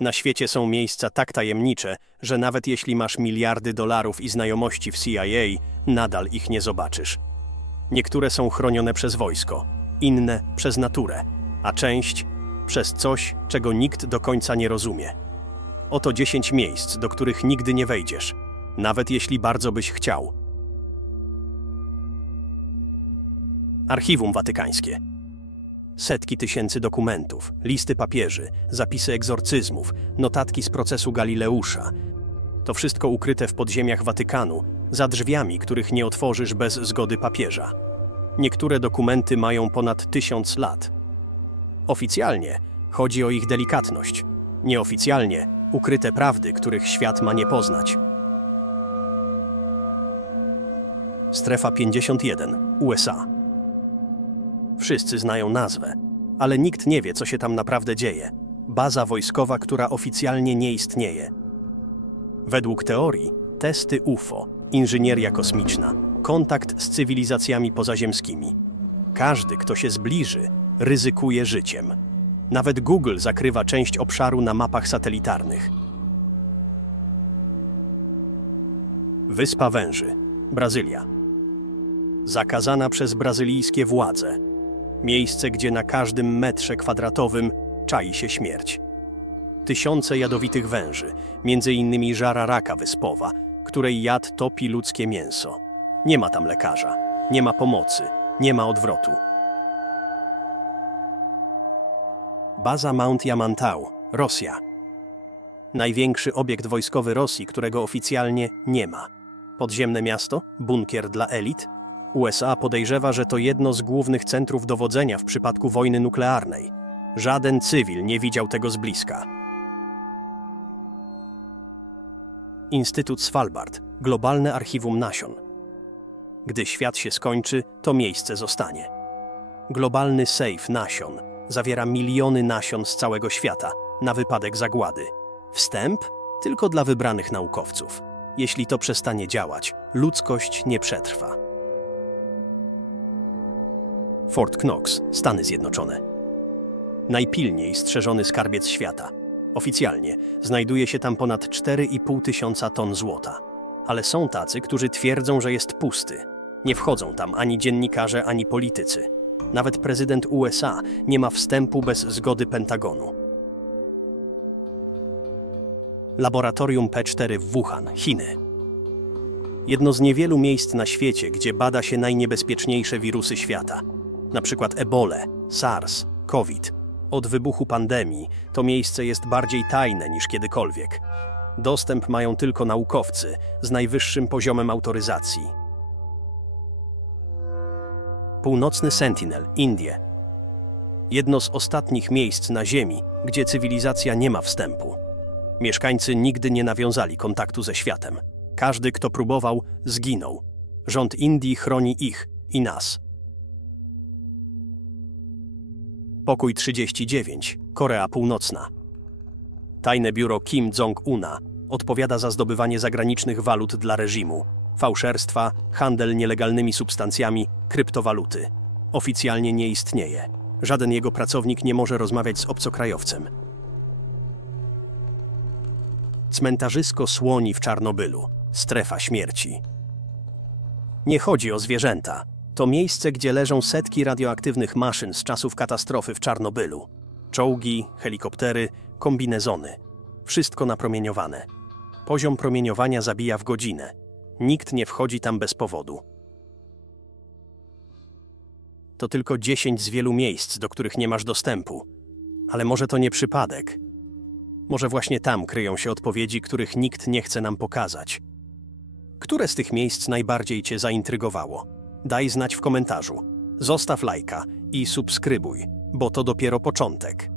Na świecie są miejsca tak tajemnicze, że nawet jeśli masz miliardy dolarów i znajomości w CIA, nadal ich nie zobaczysz. Niektóre są chronione przez wojsko, inne przez naturę, a część przez coś, czego nikt do końca nie rozumie. Oto 10 miejsc, do których nigdy nie wejdziesz, nawet jeśli bardzo byś chciał. Archiwum Watykańskie. Setki tysięcy dokumentów, listy papieży, zapisy egzorcyzmów, notatki z procesu Galileusza. To wszystko ukryte w podziemiach Watykanu, za drzwiami, których nie otworzysz bez zgody papieża. Niektóre dokumenty mają ponad tysiąc lat. Oficjalnie chodzi o ich delikatność, nieoficjalnie ukryte prawdy, których świat ma nie poznać. Strefa 51, USA. Wszyscy znają nazwę, ale nikt nie wie, co się tam naprawdę dzieje. Baza wojskowa, która oficjalnie nie istnieje. Według teorii, testy UFO, inżynieria kosmiczna, kontakt z cywilizacjami pozaziemskimi. Każdy, kto się zbliży, ryzykuje życiem. Nawet Google zakrywa część obszaru na mapach satelitarnych. Wyspa Węży, Brazylia. Zakazana przez brazylijskie władze. Miejsce, gdzie na każdym metrze kwadratowym czai się śmierć. Tysiące jadowitych węży, między innymi żararaka wyspowa, której jad topi ludzkie mięso. Nie ma tam lekarza, nie ma pomocy, nie ma odwrotu. Baza Mount Yamantau, Rosja. Największy obiekt wojskowy Rosji, którego oficjalnie nie ma. Podziemne miasto, bunkier dla elit. USA podejrzewa, że to jedno z głównych centrów dowodzenia w przypadku wojny nuklearnej. Żaden cywil nie widział tego z bliska. Instytut Svalbard, globalne archiwum nasion. Gdy świat się skończy, to miejsce zostanie. Globalny sejf nasion zawiera miliony nasion z całego świata na wypadek zagłady. Wstęp tylko dla wybranych naukowców. Jeśli to przestanie działać, ludzkość nie przetrwa. Fort Knox, Stany Zjednoczone. Najpilniej strzeżony skarbiec świata. Oficjalnie znajduje się tam ponad 4,5 tysiąca ton złota. Ale są tacy, którzy twierdzą, że jest pusty. Nie wchodzą tam ani dziennikarze, ani politycy. Nawet prezydent USA nie ma wstępu bez zgody Pentagonu. Laboratorium P4 w Wuhan, Chiny. Jedno z niewielu miejsc na świecie, gdzie bada się najniebezpieczniejsze wirusy świata, przykład ebole, SARS, COVID. Od wybuchu pandemii to miejsce jest bardziej tajne niż kiedykolwiek. Dostęp mają tylko naukowcy z najwyższym poziomem autoryzacji. Północny Sentinel, Indie. Jedno z ostatnich miejsc na Ziemi, gdzie cywilizacja nie ma wstępu. Mieszkańcy nigdy nie nawiązali kontaktu ze światem. Każdy, kto próbował, zginął. Rząd Indii chroni ich i nas. Pokój 39, Korea Północna. Tajne biuro Kim Jong-una odpowiada za zdobywanie zagranicznych walut dla reżimu, fałszerstwa, handel nielegalnymi substancjami, kryptowaluty. Oficjalnie nie istnieje. Żaden jego pracownik nie może rozmawiać z obcokrajowcem. Cmentarzysko słoni w Czarnobylu. Strefa śmierci. Nie chodzi o zwierzęta. To miejsce, gdzie leżą setki radioaktywnych maszyn z czasów katastrofy w Czarnobylu. Czołgi, helikoptery, kombinezony. Wszystko napromieniowane. Poziom promieniowania zabija w godzinę. Nikt nie wchodzi tam bez powodu. To tylko 10 z wielu miejsc, do których nie masz dostępu. Ale może to nie przypadek. Może właśnie tam kryją się odpowiedzi, których nikt nie chce nam pokazać. Które z tych miejsc najbardziej Cię zaintrygowało? Daj znać w komentarzu. Zostaw lajka i subskrybuj, bo to dopiero początek.